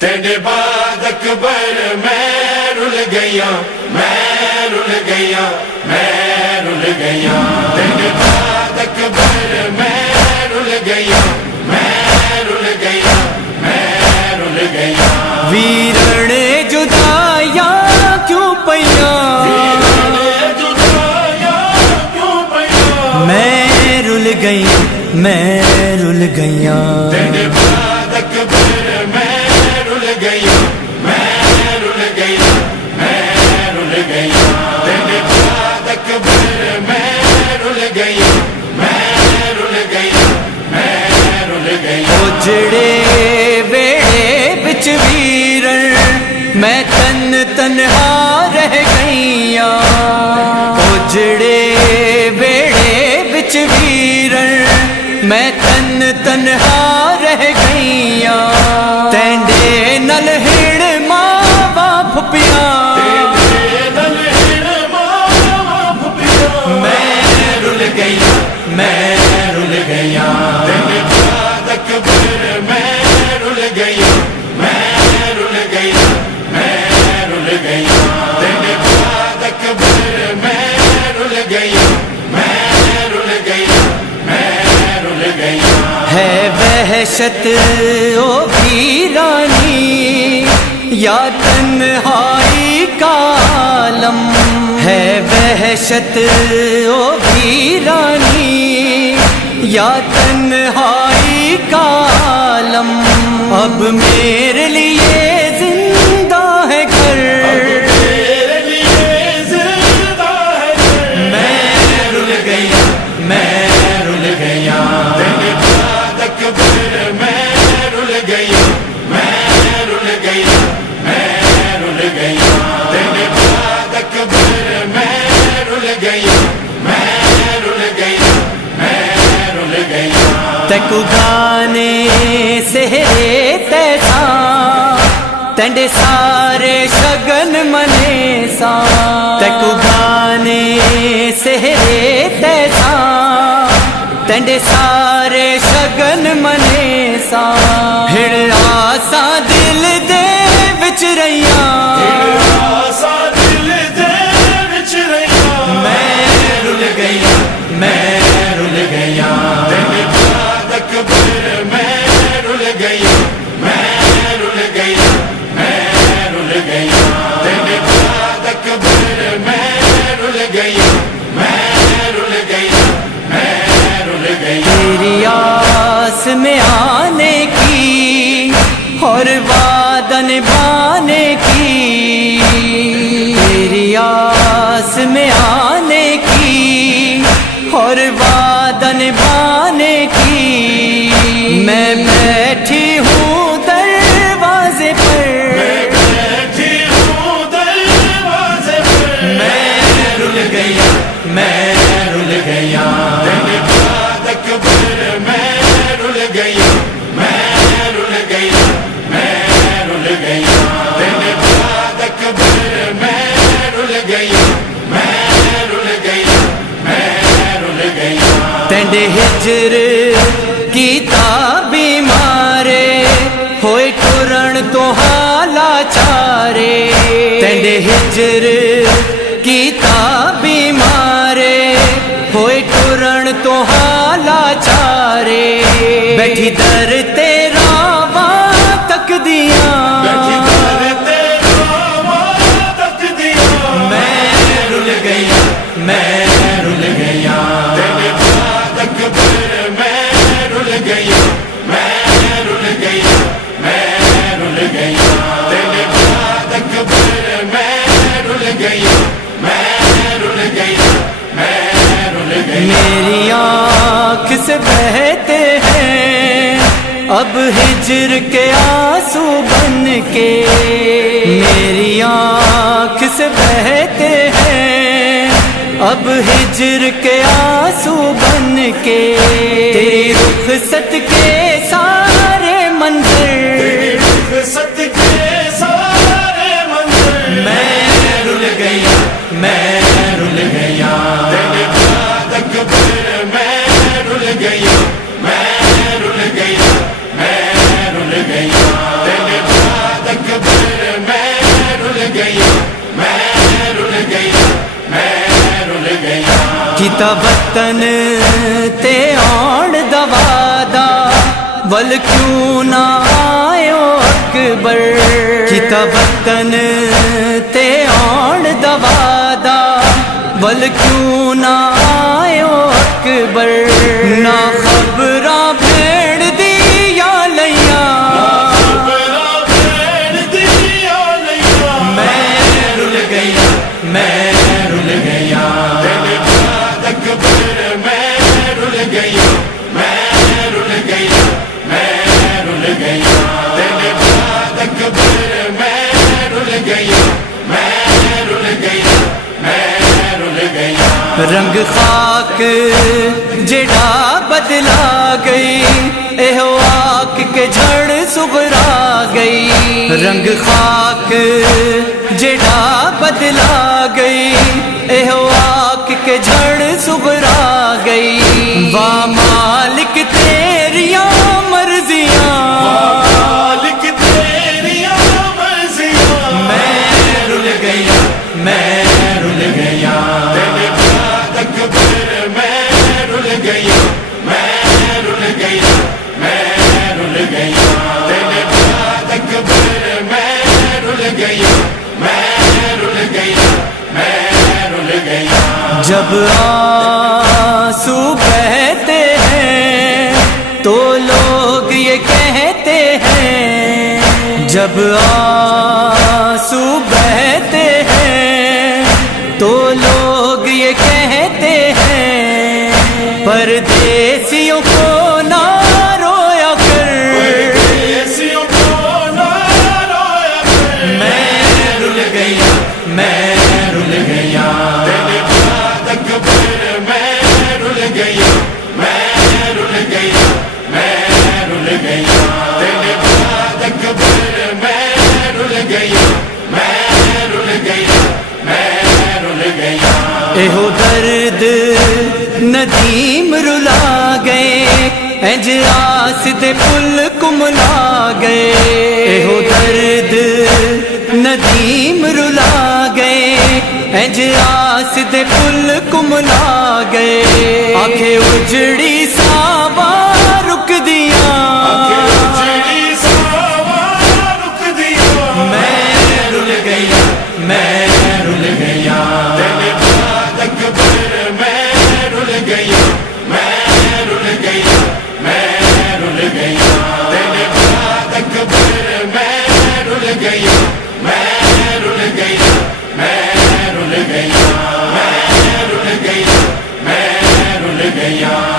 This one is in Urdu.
تیرے بعد اکبر میں رل گیا، میں رل گیا، میں رل گیا، تیرے بعد اکبر میں رل گیا، میں رل گیا، میں رل گیا، ویرن جدایا کیوں پیا، میں رل گئی، میں رل گیا، تیرے بعد اکبر میں رل گیا، میں رل گیا، میں رل گیا، تیرے بعد اکبر میں رل گیا، میں رل گیا، میں رل گیا، اجڑے ویڑے بچ ویرن میں تنہا رہ گئیاں، اجڑے ویڑے بچ ویرن میں تنہا رہ گئیاں، تینڈے نل ہڑ ماں باپ پیا، میں رل گئی، میں رل گیا، تیرے بعد اکبر میں رل گیا، میں رل گیا، میں رل گیا، تیرے بعد اکبر میں رل گیا، میں رل گیا، میں رل گیا، ہے وحشت او ویرانی یا تنہائی کا عالم، ہے وحشت او ویرانی یا تنہائی کا عالم، اب میرے لیے زندہ ہے گھر، تیرے لیے زندہ ہے گھر، میں رل گیا، میں رل گیا، تیرے بعد اکبر میں رل گیا، میں رل گیا، میں رل گیا، تیرے بعد اکبر میں رل گیا، میں رل گیا، میں رل گیا، تکو گانے سہرے تیسا تینڈے سارے شگن منے سا، تکو گانے سہرے تیسا تینڈے سارے شگن منے سا، ہڑ آسا دل دے وچ رہیاں، آسا دل دے وچ رہیاں، میں رل گئی، میں رل گیا، تیرے بعد اکبر میں رل گیا، میں رل گیا، میں رل گیا، تیرے بعد اکبر میں رل گیا، میں رل گیا، میں رل گیا، تیری آس میں آنے کی اور وعدہ نبھانے کی، تیری آس میں آنے کی اور وعدہ نبھانے کی، میں بیٹھی ہوں دروازے پر، بیٹھی ہوں دروازے پر، میں رل گیا، میں رل گیا، تیرے بعد اکبر میں رل گیا، میں رل گیا، میں رل گیا، تیرے بعد اکبر میں رل گیا، میں رل گیا، میں رل گیا، تینڈے ہجر کیتا بیمارے ہوئے ٹرن تو حالا چارے، تینڈے ہجر کیتا بیمارے ہوئے ٹرن تو حالا چارے، بیٹھی در تیرا واں تک دیاں، بیٹھی در تیرا واں تک دیا، میں رل گیا، میں رل گیا، تیرے بعد اکبر میں رل گیا، میں رل گیا، میں رل گیا، تیرے بعد اکبر میں رل گیا، میں رل گیا، میں رل گیا، میری آنکھ سے بہتے ہیں اب ہجر کے آنسو بن کے، میری آنکھ سے بہتے ہیں اب ہجر کے آنسو بن کے، تیری رخصت کے سارے منظر، ست کے سارے منظر، میں رل گیا، میں رل گیا، تیرے بعد اکبر میں رل گیا، میں رل گیا، میں رل گیا، تیرے بعد کیتا وطن تے آن دا وعدہ ول کیوں نہ آئیو اکبر کیتا وطن تے آن دا وعدہ ول کیوں نہ آئیو اکبر نہ خبراں بھیڑ دیا لیاں رنگ خاک جڑا بدلا گئی ایہو آک کے جھڑ سغرا گئی رنگ خاک جڑا بدلا گئی ایہو آک کے جھڑ سغرا گئی وا مالک تیریاں مرضیاں میں رل گیا میں رل گیا جب آنسو بہتے ہیں تو لوگ یہ کہتے ہیں جب آنسو بہتے ہیں تو لوگ یہ کہتے ہیں پردیسیوں کو نہ رویا کر میں رل گیا میں رل گیا ایہو درد ندیم رلا گئے انج آس دے پل کملا گئے ایہو درد ندیم رلا گئے انج آس دے پل کملا گئے آنکھیں اجڑی ساوا رک دیاں میں رل گیا میں رل گیا Yeah.